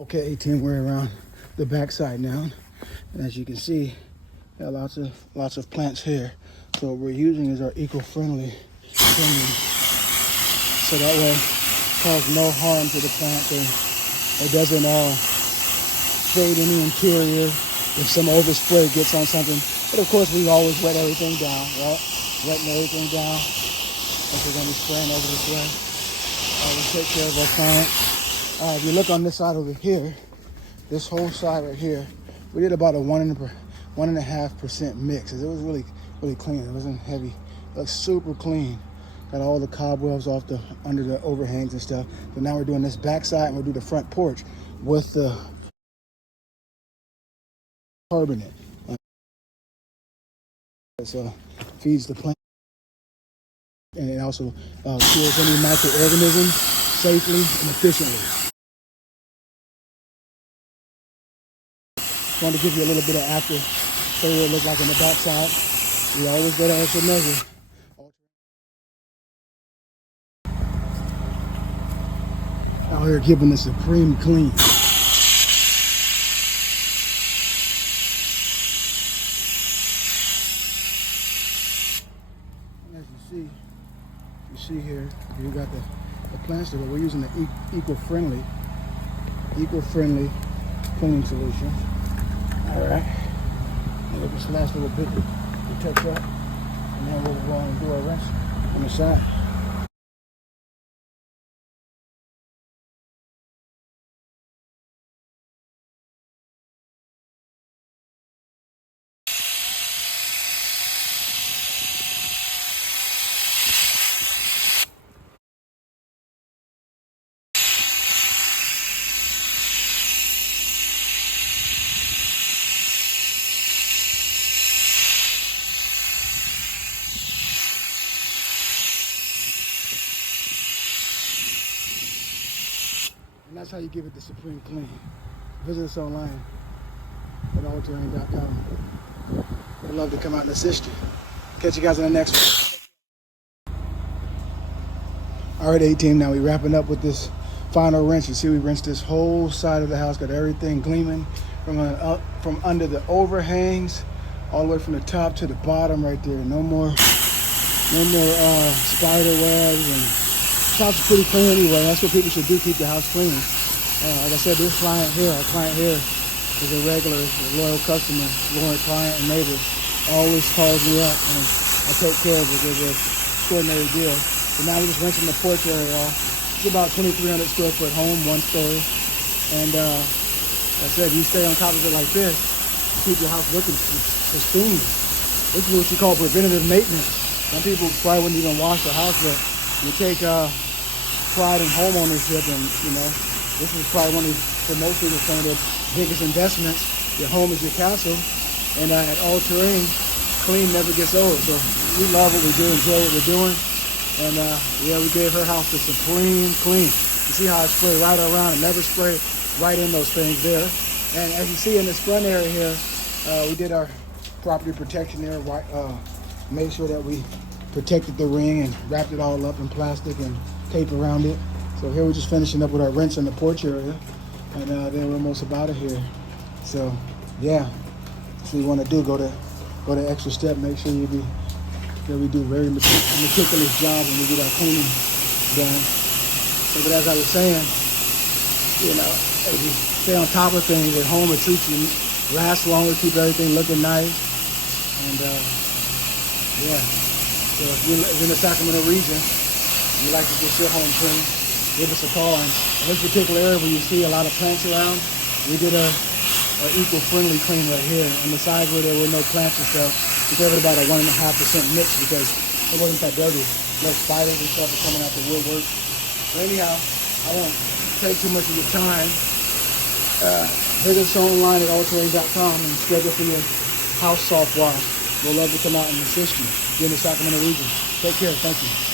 Okay, 18, we're around the backside now. And as you can see, got lots of plants here. So what we're using is our eco-friendly trimming. So that way cause no harm to the plant and it doesn't fade any interior if some overspray gets on something. But of course we always wet everything down, right? Wetting everything down. If we're gonna be spraying over this way. We take care of our plant. If you look on this side over here, this whole side right here, we did about a 1.5% mix. It was really clean. It wasn't heavy. It looks super clean. Got all the cobwebs off under the overhangs and stuff. But now we're doing this backside and we'll do the front porch with the carbonate. So feeds the plant and it also kills any microorganisms safely and efficiently. Want to give you a little bit of after, show you what it looks like on the backside. We always go to extra measure. Out here giving the supreme clean. And as you see here, you got the plants there, but we're using the eco-friendly cleaning solution. All right, and this last little bit to touch up, and then we'll go and do our rest on the side. And that's how you give it the supreme clean. Visit us online at allterraine.com. We'd love to come out and assist you. Catch you guys in the next one. All right, 18, now we're wrapping up with this final rinse. You see we rinsed this whole side of the house, got everything gleaming from under the overhangs, all the way from the top to the bottom right there. No more spider webs, and the house is pretty clean anyway. That's what people should do, keep the house clean. Like I said, our client here is a regular, loyal customer, loyal client and neighbor. Always calls me up and I take care of it. It's an extraordinary deal. So now we're just rinsing the porch area off. It's about 2,300 square foot home, 1 story. And like I said, you stay on top of it like this, you keep your house looking pristine. This is what you call preventative maintenance. Some people probably wouldn't even wash the house, but you take pride in home ownership, and you know, this is probably one of, for most people, some of the biggest investments. Your home is your castle, and at All Terrain, clean never gets old. So we love what we do, enjoy what we're doing, and yeah, we gave her house the supreme clean. You see how I spray right around and never spray right in those things there. And as you see in this front area here, we did our property protection there, made sure that we protected the ring and wrapped it all up in plastic and tape around it. So here we're just finishing up with our rinse in the porch area, and then we're almost about it here. So yeah, that's what you want to do. Go the extra step. Make sure we do very meticulous job when we get our cleaning done. So, but as I was saying, you know, as you stay on top of things at home, it treats you last longer, keep everything looking nice, and yeah. So if you're in the Sacramento region, you like to get your home clean, give us a call. And in this particular area where you see a lot of plants around, we did a eco-friendly clean right here. On the sides where there were no plants and stuff, we gave it about a 1.5% mix because it wasn't that dirty. No spiders and stuff are coming out the woodwork. But anyhow, I won't take too much of your time. Visit us online at allterraine.com and schedule for your house soft wash. We'll love to come out and assist you. You're in the Sacramento region. Take care. Thank you.